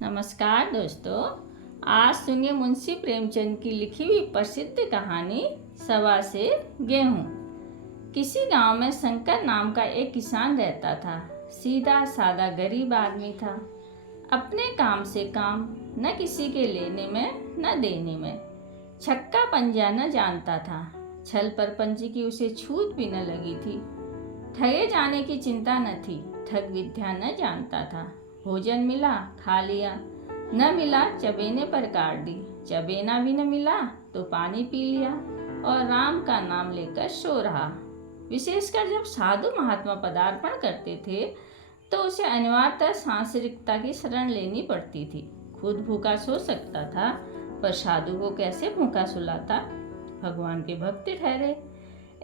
नमस्कार दोस्तों। आज सुनिए मुंशी प्रेमचंद की लिखी हुई प्रसिद्ध कहानी सवा सेर गेहूं। किसी गांव में शंकर नाम का एक किसान रहता था। सीधा सादा गरीब आदमी था। अपने काम से काम, न किसी के लेने में न देने में। छक्का पंजा न जानता था। छल परपंच की उसे छूत भी न लगी थी। ठगे जाने की चिंता न थी। ठग विद्या न जानता था। भोजन मिला खा लिया, न मिला चबेने पर काट दी। चबेना भी न मिला तो पानी पी लिया और राम का नाम लेकर सो रहा। विशेषकर जब साधु महात्मा पदार्पण करते थे तो उसे अनिवार्यतः सांसारिकता की शरण लेनी पड़ती थी। खुद भूखा सो सकता था, पर साधु को कैसे भूखा सुलाता। भगवान के भक्त ठहरे।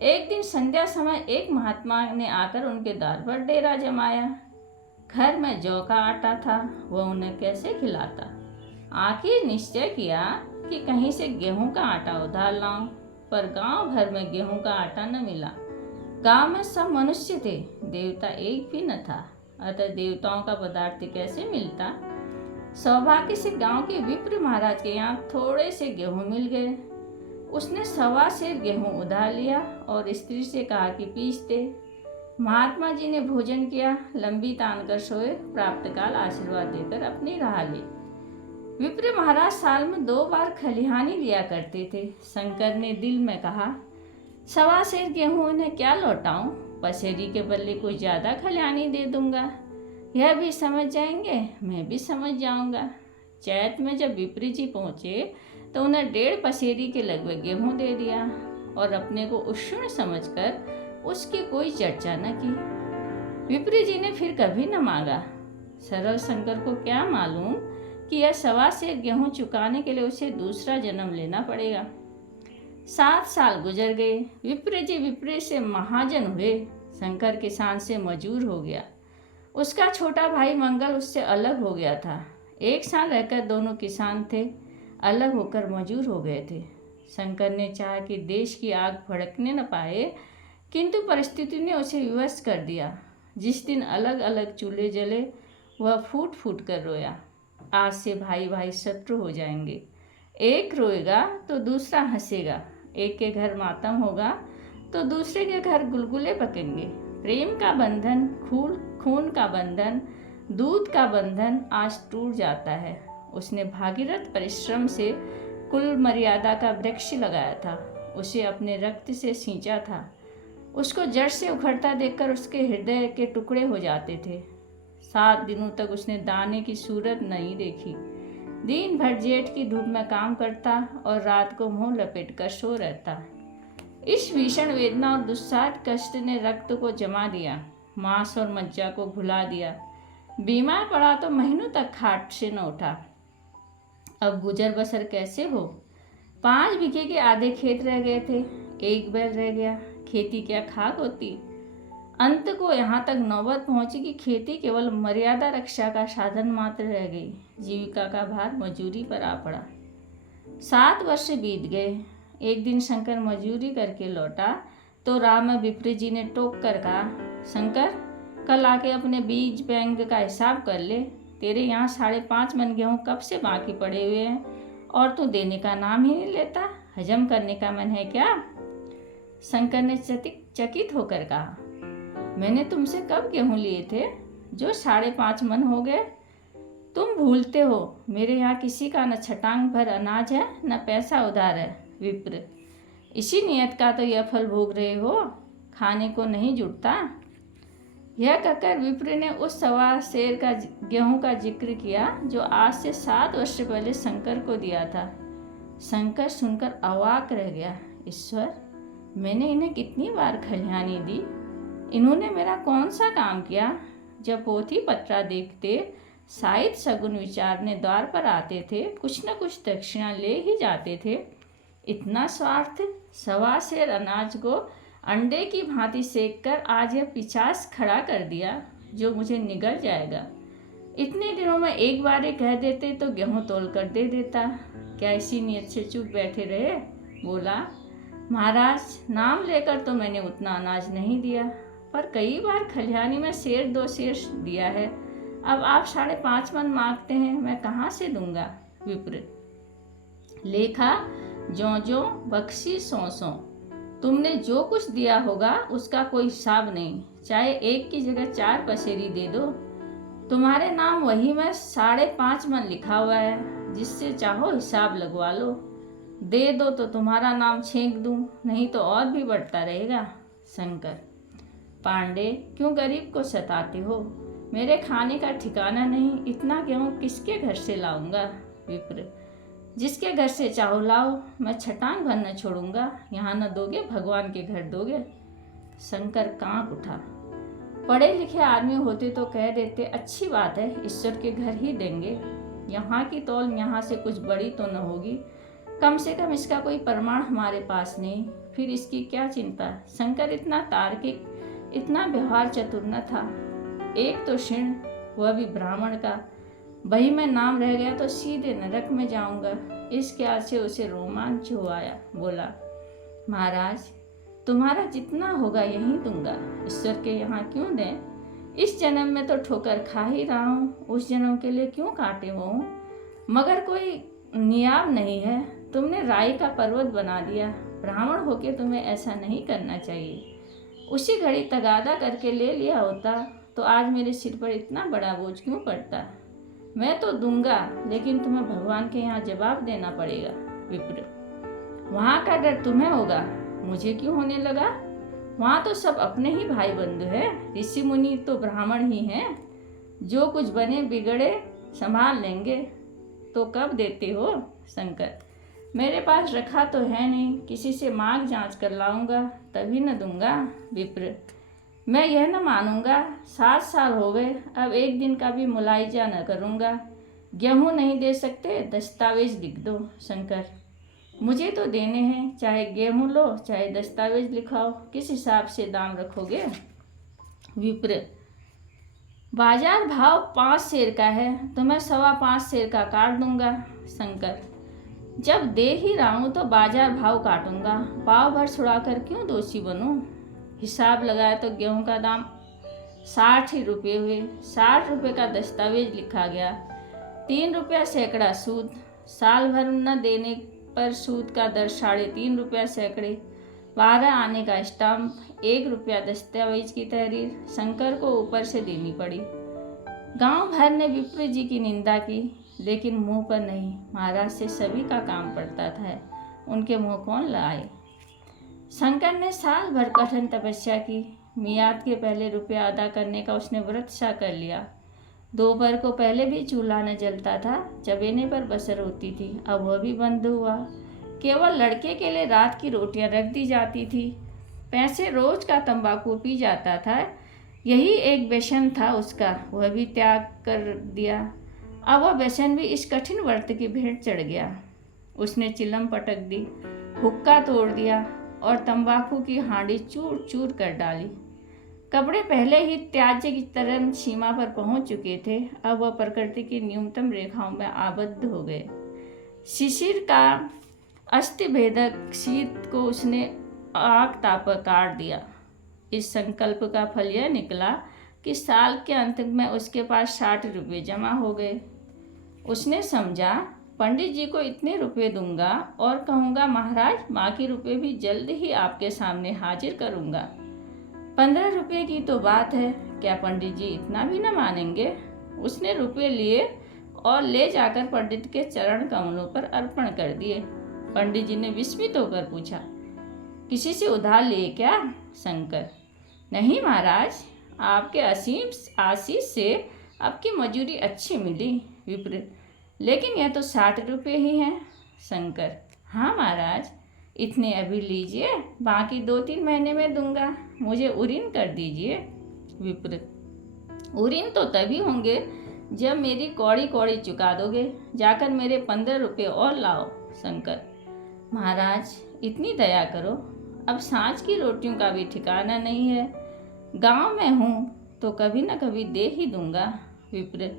एक दिन संध्या समय एक महात्मा ने आकर उनके द्वार पर डेरा जमाया। घर में जौ का आटा था, वह उन्हें कैसे खिलाता। आखिर निश्चय किया कि कहीं से गेहूं का आटा उधार लाऊं, पर गांव भर में गेहूं का आटा न मिला। गांव में सब मनुष्य थे, देवता एक भी न था। अतः देवताओं का पदार्थ कैसे मिलता। सौभाग्य से गांव के विप्र महाराज के यहाँ थोड़े से गेहूं मिल गए। उसने सवा सेर गेहूं उधार लिया और स्त्री से कहा कि पीस दे। महात्मा जी ने भोजन किया, लंबी तान कर सोए, प्राप्त काल आशीर्वाद देकर अपनी राह ली। विप्र महाराज साल में 2 बार खलिहानी लिया करते थे। शंकर ने दिल में कहा, सवा सेर गेहूं इन्हें क्या लौटाऊं, पसेरी के बदले कुछ ज्यादा खलिहानी दे दूंगा। यह भी समझ जाएंगे, मैं भी समझ जाऊंगा। चैत में जब विप्र जी पहुंचे तो उन्हें 1.5 पसेरी के लगभग गेहूं दे दिया और अपने को उष्ण समझकर उसकी कोई चर्चा न की। विप्र जी ने फिर कभी न मांगा। सरल शंकर को क्या मालूम कि यह सवा सेर गेहूं चुकाने के लिए उसे दूसरा जन्म लेना पड़ेगा। 7 साल गुजर गए। विप्र जी विप्र से महाजन हुए। शंकर किसान से मजूर हो गया। उसका छोटा भाई मंगल उससे अलग हो गया था। एक साल रहकर दोनों किसान थे, अलग होकर मजूर हो गए थे। शंकर ने चाहा कि देश की आग भड़कने न पाए, किंतु परिस्थिति ने उसे विवश कर दिया। जिस दिन अलग अलग चूल्हे जले, वह फूट फूट कर रोया। आज से भाई भाई शत्रु हो जाएंगे। एक रोएगा तो दूसरा हंसेगा। एक के घर मातम होगा तो दूसरे के घर गुलगुले पकेंगे। प्रेम का बंधन, खून का बंधन, दूध का बंधन आज टूट जाता है। उसने भागीरथ परिश्रम से कुल मर्यादा का वृक्ष लगाया था। उसे अपने रक्त से सींचा था। उसको जड़ से उखड़ता देखकर उसके हृदय के टुकड़े हो जाते थे। 7 दिनों तक उसने दाने की सूरत नहीं देखी। दिन भर जेठ की धूप में काम करता और रात को मुंह लपेट कर सो रहता। इस भीषण वेदना और दुस्साध कष्ट ने रक्त को जमा दिया, मांस और मज्जा को भुला दिया। बीमार पड़ा तो महीनों तक खाट से न उठा। अब गुजर बसर कैसे हो। 5 बीघे के आधे खेत रह गए थे। 1 बैल रह गया। खेती क्या खाक होती। अंत को यहाँ तक नौबत पहुंची कि खेती केवल मर्यादा रक्षा का साधन मात्र रह गई। जीविका का भार मजूरी पर आ पड़ा। 7 वर्ष बीत गए। एक दिन शंकर मजूरी करके लौटा तो राह में विप्र जी ने टोक कर कहा, शंकर, कल आके अपने बीज बैंक का हिसाब कर ले। तेरे यहाँ 5.5 मन गेहूँ कब से बाकी पड़े हुए हैं और तू देने का नाम ही नहीं लेता। हजम करने का मन है क्या। शंकर ने चकित होकर कहा, मैंने तुमसे कब गेहूं लिए थे जो 5.5 मन हो गए। तुम भूलते हो, मेरे यहाँ किसी का न छटांग भर अनाज है न पैसा उधार है। विप्र, इसी नियत का तो यह फल भोग रहे हो, खाने को नहीं जुटता। यह कहकर विप्र ने उस सवा सेर का गेहूं का जिक्र किया जो आज से 7 वर्ष पहले शंकर को दिया था। शंकर सुनकर अवाक रह गया। ईश्वर, मैंने इन्हें कितनी बार खलिहानी दी। इन्होंने मेरा कौन सा काम किया। जब पोथी पत्रा देखते, शायद सगुन विचारने द्वार पर आते थे, कुछ न कुछ दक्षिणा ले ही जाते थे। इतना स्वार्थ। सवा सेर अनाज को अंडे की भांति सेक कर आज यह 50 खड़ा कर दिया जो मुझे निगल जाएगा। इतने दिनों में एक बार ये कह देते तो गेहूं तोल कर दे देता। क्या इसी नियत से चुप बैठे रहे। बोला, महाराज, नाम लेकर तो मैंने उतना अनाज नहीं दिया, पर कई बार खलिहानी में 1.5 सेर दिया है। अब आप 5.5 मन मांगते हैं, मैं कहाँ से दूंगा? विप्र, लेखा ज्यों ज्यों बख्शी सौ सौ। तुमने जो कुछ दिया होगा उसका कोई हिसाब नहीं, चाहे 1 की जगह 4 पसेरी दे दो। तुम्हारे नाम वही में 5.5 मन लिखा हुआ है, जिससे चाहो हिसाब लगवा लो। दे दो तो तुम्हारा नाम छेंक दूं, नहीं तो और भी बढ़ता रहेगा। शंकर, पांडे, क्यों गरीब को सताते हो? मेरे खाने का ठिकाना नहीं, इतना गेहूं किसके घर से लाऊंगा? विप्र, जिसके घर से चाहो लाओ, मैं छटांग भर न छोड़ूंगा। यहाँ न दोगे, भगवान के घर दोगे। शंकर कांप उठा। पढ़े लिखे आदमी होते तो कह देते अच्छी बात है, ईश्वर के घर ही देंगे। यहाँ की तौल यहाँ से कुछ बड़ी तो न होगी, कम से कम इसका कोई प्रमाण हमारे पास नहीं, फिर इसकी क्या चिंता? शंकर इतना तार्किक, इतना व्यवहार चतुर न था। एक तो क्षीण, वह भी ब्राह्मण का, वही में नाम रह गया तो सीधे नरक में जाऊंगा। इस ख्याल से उसे रोमांच हो आया। बोला, महाराज, तुम्हारा जितना होगा यही दूंगा, ईश्वर के यहाँ क्यों दें? इस जन्म में तो ठोकर खा ही रहा हूँ, उस जन्म के लिए क्यों काटे हो? मगर कोई नियाब नहीं है, तुमने राई का पर्वत बना दिया। ब्राह्मण होके तुम्हें ऐसा नहीं करना चाहिए। उसी घड़ी तगादा करके ले लिया होता तो आज मेरे सिर पर इतना बड़ा बोझ क्यों पड़ता? मैं तो दूंगा, लेकिन तुम्हें भगवान के यहाँ जवाब देना पड़ेगा। विप्र, वहाँ का डर तुम्हें होगा, मुझे क्यों होने लगा? वहाँ तो सब अपने ही भाई बंधु है, ऋषि मुनि तो ब्राह्मण ही हैं। जो कुछ बने बिगड़े संभाल लेंगे। तो कब देते हो? शंकर, मेरे पास रखा तो है नहीं, किसी से मांग जांच कर लाऊंगा, तभी न दूंगा। विप्र, मैं यह न मानूंगा, 7 साल हो गए, अब एक दिन का भी मुलायजा न करूंगा। गेहूं नहीं दे सकते, दस्तावेज लिख दो। शंकर, मुझे तो देने हैं, चाहे गेहूं लो चाहे दस्तावेज लिखाओ, किस हिसाब से दाम रखोगे? विप्र, बाजार भाव 5 सेर का है, तो मैं 5.25 सेर का काट दूंगा। शंकर, जब दे ही रहा हूं तो बाजार भाव काटूंगा, पाव भर छुड़ाकर क्यों दोषी बनूं? हिसाब लगाया तो गेहूं का दाम 60 ही रुपये हुए। 60 रुपये का दस्तावेज लिखा गया। 3 रुपया सैकड़ा सूद, साल भर न देने पर सूद का दर 3.5 रुपया सैकड़े, 12 आने का स्टाम्प, 1 रुपया दस्तावेज की तहरीर शंकर को ऊपर से देनी पड़ी। गांव भर ने विप्र जी की निंदा की, लेकिन मुंह पर नहीं, महाराज से सभी का काम पड़ता था, उनके मुंह कौन लाए? शंकर ने साल भर कठिन तपस्या की। मियाद के पहले रुपया अदा करने का उसने व्रत सा कर लिया। दोपहर को पहले भी चूल्हा न जलता था, चबेने पर बसर होती थी, अब वह भी बंद हुआ। केवल लड़के के लिए रात की रोटियां रख दी जाती थी। पैसे रोज का तंबाकू पी जाता था, यही एक व्यसन था उसका, वह भी त्याग कर दिया। अब वह व्यसन भी इस कठिन व्रत की भेंट चढ़ गया। उसने चिलम पटक दी, हुक्का तोड़ दिया और तंबाकू की हांडी चूर चूर कर डाली। कपड़े पहले ही त्याज्य की तरह सीमा पर पहुंच चुके थे, अब वह प्रकृति की न्यूनतम रेखाओं में आबद्ध हो गए। शिशिर का अस्थिभेदक शीत को उसने आग ताप काट दिया। इस संकल्प का फल यह निकला कि साल के अंत में उसके पास 60 रुपये जमा हो गए। उसने समझा, पंडित जी को इतने रुपए दूंगा और कहूँगा, महाराज बाकी रुपए भी जल्द ही आपके सामने हाजिर करूँगा। 15 रुपये की तो बात है, क्या पंडित जी इतना भी न मानेंगे? उसने रुपए लिए और ले जाकर पंडित के चरण कमलों पर अर्पण कर दिए। पंडित जी ने विस्मित होकर पूछा, किसी से उधार लिए क्या? शंकर, नहीं महाराज, आपके असीम आशीष से आपकी मजूरी अच्छी मिली। विप्र, लेकिन यह तो 60 रुपये ही हैं। शंकर, हाँ महाराज, इतने अभी लीजिए, बाकी 2-3 महीने में दूंगा, मुझे उरीन कर दीजिए। विप्र, उरीन तो तभी होंगे जब मेरी कौड़ी कौड़ी चुका दोगे, जाकर मेरे 15 रुपये और लाओ। शंकर, महाराज इतनी दया करो, अब सांझ की रोटियों का भी ठिकाना नहीं है, गांव में हूँ तो कभी न कभी दे ही दूंगा। विप्र,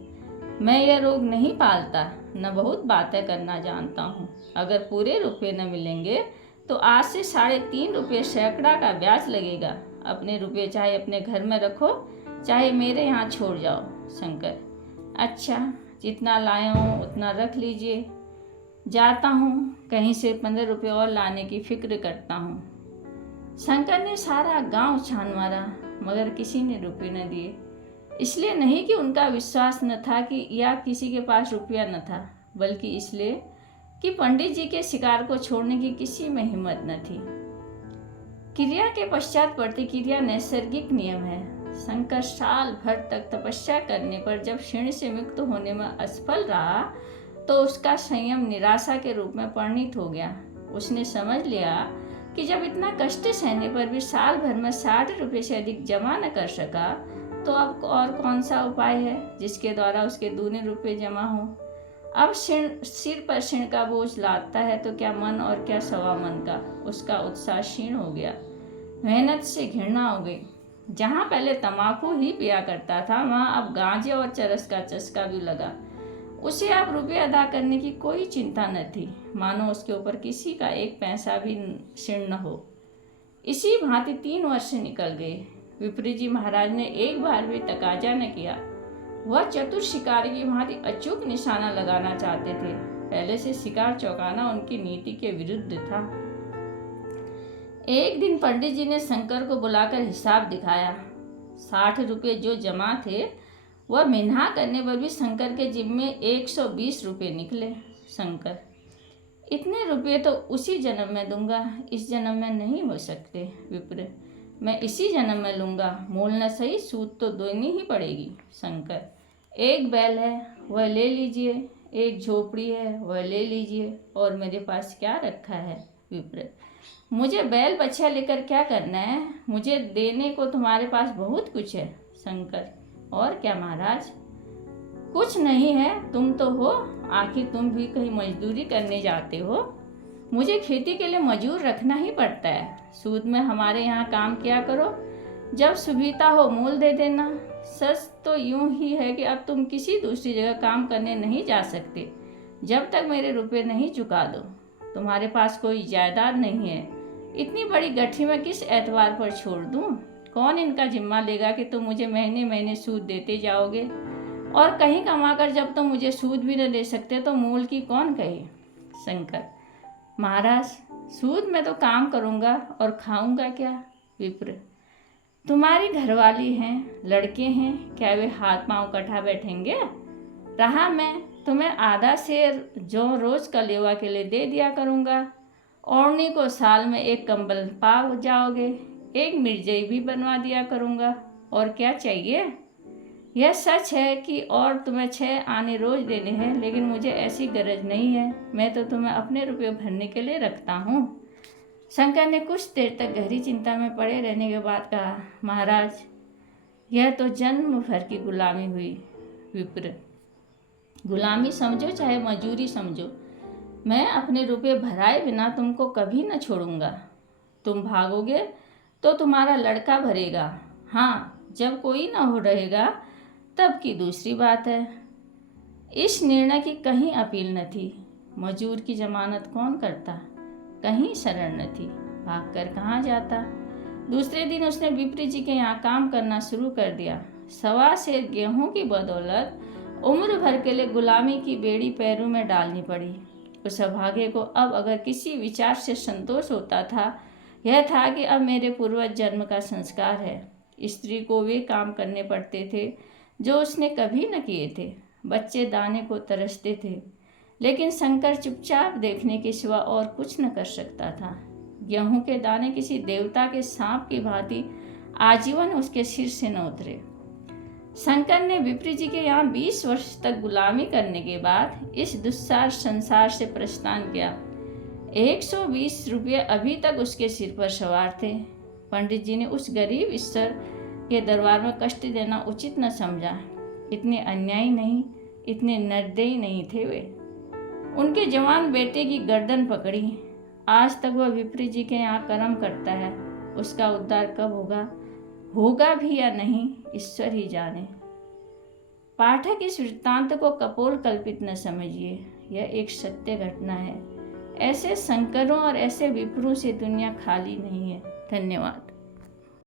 मैं यह रोग नहीं पालता, न बहुत बातें करना जानता हूँ। अगर पूरे रुपये न मिलेंगे तो आज से 3.5 रुपये सैकड़ा का ब्याज लगेगा। अपने रुपये चाहे अपने घर में रखो, चाहे मेरे यहाँ छोड़ जाओ। शंकर, अच्छा, जितना लाया हूँ उतना रख लीजिए, जाता हूँ, कहीं से 15 रुपये और लाने की फिक्र करता हूँ। शंकर ने सारा गांव छान मारा मगर किसी ने रुपये न दिए। इसलिए नहीं कि उनका विश्वास न था कि या किसी के पास रुपया न था, बल्कि इसलिए कि पंडित जी के शिकार को छोड़ने की किसी में हिम्मत न थी। क्रिया के पश्चात प्रतिक्रिया नैसर्गिक नियम है। शंकर साल भर तक तपस्या करने पर जब क्षीण से मुक्त होने में असफल रहा तो उसका संयम निराशा के रूप में परिणित हो गया। उसने समझ लिया कि जब इतना कष्ट सहने पर भी साल भर में 60 रुपये से अधिक जमा न कर सका तो अब और कौन सा उपाय है जिसके द्वारा उसके दूने रुपये जमा हो। अब सिर पर क्षीण का बोझ लादता है तो क्या मन और क्या सवा मन का। उसका उत्साह क्षीण हो गया, मेहनत से घृणा हो गई। जहाँ पहले तम्बाकू ही पिया करता था वहाँ अब गांजे और चरस का चस्का भी लगा। उसे अब रुपये अदा करने की कोई चिंता न थी, मानो उसके ऊपर किसी का एक पैसा भी क्षीण न हो। इसी भांति 3 वर्ष निकल गए। विप्र जी महाराज ने एक बार भी तकाजा न किया। वह चतुर शिकारी की भांति अचूक निशाना लगाना चाहते थे। पहले से शिकार चौंकाना उनकी नीति के विरुद्ध था। एक दिन पंडित जी ने शंकर को बुलाकर हिसाब दिखाया। 60 रुपये जो जमा थे वह मिन्हा करने पर भी शंकर के जिम्मे में 120 रुपये निकले। शंकर, इतने रुपये तो उसी जन्म में दूंगा, इस जन्म में नहीं हो सकते। विप्र, मैं इसी जन्म में लूँगा, मूल न सही सूद तो देनी ही पड़ेगी। शंकर, एक बैल है वह ले लीजिए, एक झोपड़ी है वह ले लीजिए, और मेरे पास क्या रखा है। विप्र, मुझे बैल बच्चा लेकर क्या करना है, मुझे देने को तुम्हारे पास बहुत कुछ है। शंकर, और क्या महाराज। कुछ नहीं है, तुम तो हो, आखिर तुम भी कहीं मजदूरी करने जाते हो। मुझे खेती के लिए मजूर रखना ही पड़ता है। सूद में हमारे यहाँ काम किया करो, जब सुविधा हो मूल दे देना। सच तो यूं ही है कि अब तुम किसी दूसरी जगह काम करने नहीं जा सकते जब तक मेरे रुपए नहीं चुका दो। तुम्हारे पास कोई जायदाद नहीं है, इतनी बड़ी गठरी में किस एतबार पर छोड़ दूं। कौन इनका जिम्मा लेगा कि तुम मुझे महीने महीने सूद देते जाओगे, और कहीं कमाकर जब तुम मुझे सूद भी न दे सकते तो मूल की कौन कहे। शंकर, महाराज, सूद में तो काम करूँगा और खाऊंगा क्या। विप्र, तुम्हारी घरवाली हैं, लड़के हैं, क्या वे हाथ पांव कटा बैठेंगे। रहा मैं तुम्हें आधा शेर जो रोज कलेवा के लिए दे दिया करूँगा। ओढ़नी को साल में एक कंबल पा जाओगे, एक मिर्जई भी बनवा दिया करूँगा, और क्या चाहिए। यह सच है कि और तुम्हें 6 आने रोज देने हैं, लेकिन मुझे ऐसी गरज नहीं है। मैं तो तुम्हें अपने रुपये भरने के लिए रखता हूँ। शंकर ने कुछ देर तक गहरी चिंता में पड़े रहने के बाद कहा, महाराज, यह तो जन्म भर की गुलामी हुई। विप्र, गुलामी समझो चाहे मजूरी समझो, मैं अपने रुपये भराए बिना तुमको कभी न छोड़ूंगा। तुम भागोगे तो तुम्हारा लड़का भरेगा। हाँ, जब कोई न हो रहेगा तब की दूसरी बात है। इस निर्णय की कहीं अपील न थी। मजूर की जमानत कौन करता, कहीं शरण न थी, भागकर कहाँ जाता। दूसरे दिन उसने विप्र जी के यहाँ काम करना शुरू कर दिया। 1.25 सेर गेहूं की बदौलत उम्र भर के लिए गुलामी की बेड़ी पैरों में डालनी पड़ी। उस अभागे को अब अगर किसी विचार से संतोष होता था, यह था कि अब मेरे पूर्वज जन्म का संस्कार है। स्त्री को वे काम करने पड़ते थे जो उसने कभी न किए थे। बच्चे दाने को तरसते थे, लेकिन शंकर चुपचाप देखने के सिवा और कुछ न कर सकता था। गेहूं के दाने किसी देवता के सांप की भांति आजीवन उसके सिर से न उतरे। शंकर ने विप्र जी के यहाँ 20 वर्ष तक गुलामी करने के बाद इस दुस्सार संसार से प्रस्थान किया। 120 रुपये अभी तक उसके सिर पर सवार थे। पंडित जी ने उस गरीब ईश्वर के दरबार में कष्ट देना उचित न समझा। इतने अन्यायी नहीं, इतने निर्दयी नहीं थे वे। उनके जवान बेटे की गर्दन पकड़ी। आज तक वह विप्र जी के यहाँ कर्म करता है। उसका उद्धार कब होगा भी या नहीं, ईश्वर ही जाने। पाठक इस वृत्तांत को कपोल कल्पित न समझिए, यह एक सत्य घटना है। ऐसे शंकरों और ऐसे विप्रों से दुनिया खाली नहीं है। धन्यवाद।